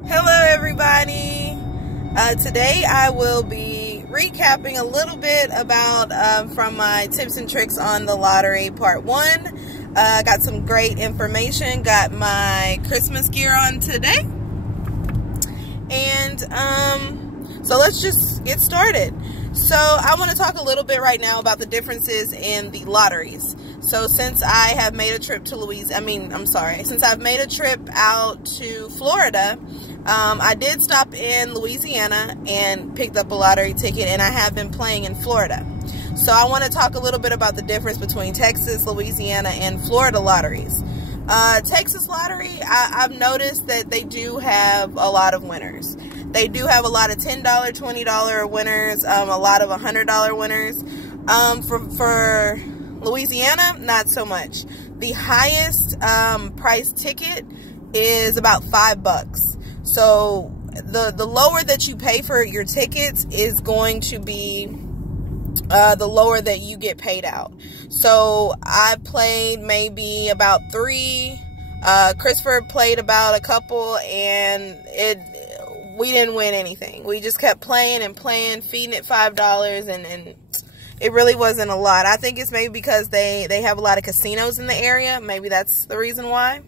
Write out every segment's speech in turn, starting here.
Hello everybody. Today I will be recapping a little bit about from my tips and tricks on the lottery part 1. Got some great information, got my Christmas gear on today, and so let's just get started. So I want to talk a little bit right now about the differences in the lotteries. So since I have made a trip to since I've made a trip out to Florida, I did stop in Louisiana and picked up a lottery ticket, and I have been playing in Florida. So I want to talk a little bit about the difference between Texas, Louisiana, and Florida lotteries. Texas lottery, I've noticed that they do have a lot of winners. They do have a lot of $10, $20 winners, a lot of $100 winners. For Louisiana, not so much. The highest price ticket is about $5. So the lower that you pay for your tickets is going to be the lower that you get paid out. So I played maybe about 3. Christopher played about a couple, and we didn't win anything. We just kept playing and playing, feeding it $5, and it really wasn't a lot. I think it's maybe because they have a lot of casinos in the area. Maybe that's the reason why.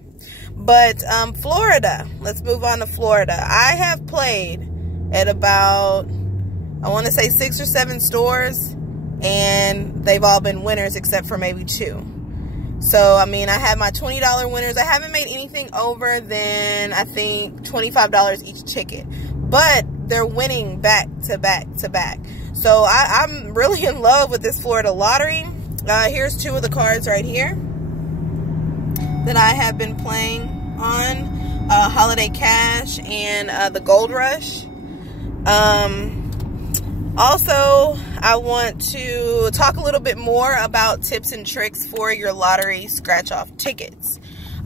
But Florida, let's move on to Florida. I have played at about, I want to say 6 or 7 stores, and they've all been winners except for maybe 2. So, I mean, I had my $20 winners. I haven't made anything over than, I think, $25 each ticket. But they're winning back to back to back. So, I'm really in love with this Florida lottery. Here's 2 of the cards right here that I have been playing on. Holiday Cash and the Gold Rush. Also, I want to talk a little bit more about tips and tricks for your lottery scratch-off tickets.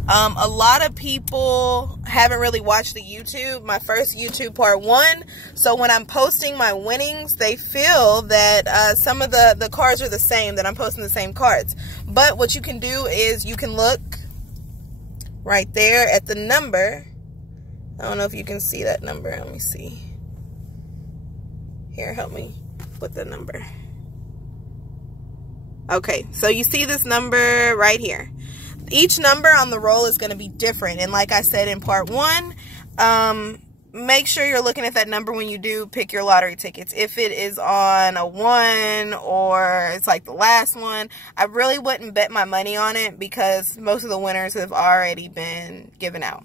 A lot of people haven't really watched the YouTube, my first YouTube part 1. So when I'm posting my winnings, they feel that some of the cards are the same, that I'm posting the same cards. But what you can do is you can look right there at the number. I don't know if you can see that number. Let me see. Here, help me with the number. Okay, so you see this number right here. Each number on the roll is going to be different. And like I said in part 1, make sure you're looking at that number when you do pick your lottery tickets. If it is on a 1 or it's like the last one, I really wouldn't bet my money on it because most of the winners have already been given out.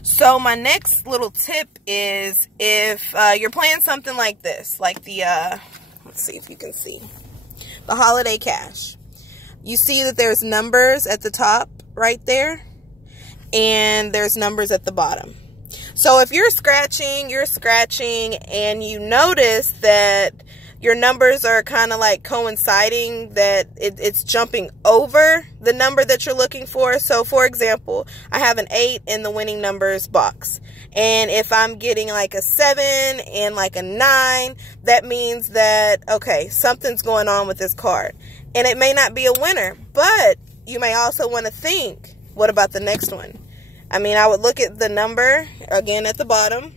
So my next little tip is if you're playing something like this, like the, let's see if you can see, the Holiday Cash. You see that there's numbers at the top right there, and there's numbers at the bottom. So if you're scratching, and you notice that your numbers are kind of like coinciding, that it's jumping over the number that you're looking for. So for example, I have an 8 in the winning numbers box. And if I'm getting like a 7 and like a 9, that means that, okay, something's going on with this card. And it may not be a winner, but you may also want to think, what about the next one? I mean, I would look at the number again at the bottom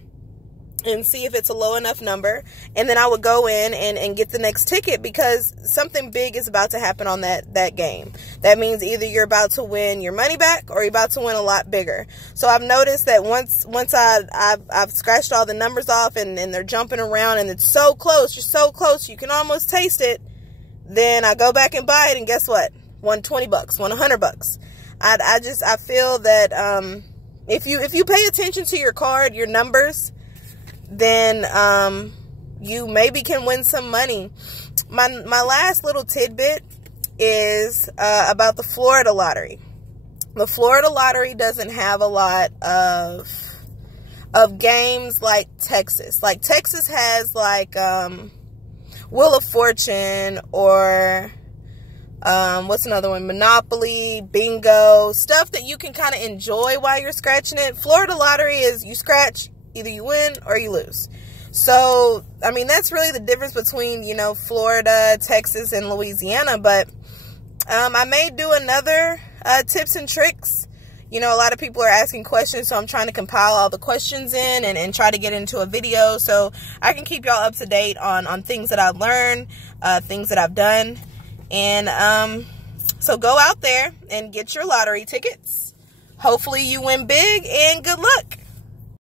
and see if it's a low enough number, and then I would go in and get the next ticket, because something big is about to happen on that game. That means either you're about to win your money back or you're about to win a lot bigger. So I've noticed that once I've scratched all the numbers off and they're jumping around and it's so close, you're so close, you can almost taste it, then I go back and buy it, and guess what? Won 20 bucks, won 100 bucks. I feel that if you pay attention to your card, your numbers, then you maybe can win some money. My last little tidbit is about the Florida lottery. The Florida lottery doesn't have a lot of games like Texas. Like Texas has like Wheel of Fortune, or what's another one? Monopoly, bingo, stuff that you can kind of enjoy while you're scratching it. Florida lottery is you scratch, either you win or you lose. So, I mean, that's really the difference between, you know, Florida, Texas, and Louisiana. But I may do another tips and tricks You know, a lot of people are asking questions, so I'm trying to compile all the questions in and try to get into a video so I can keep y'all up to date on things that I've learned, things that I've done. And so go out there and get your lottery tickets. Hopefully you win big, and good luck.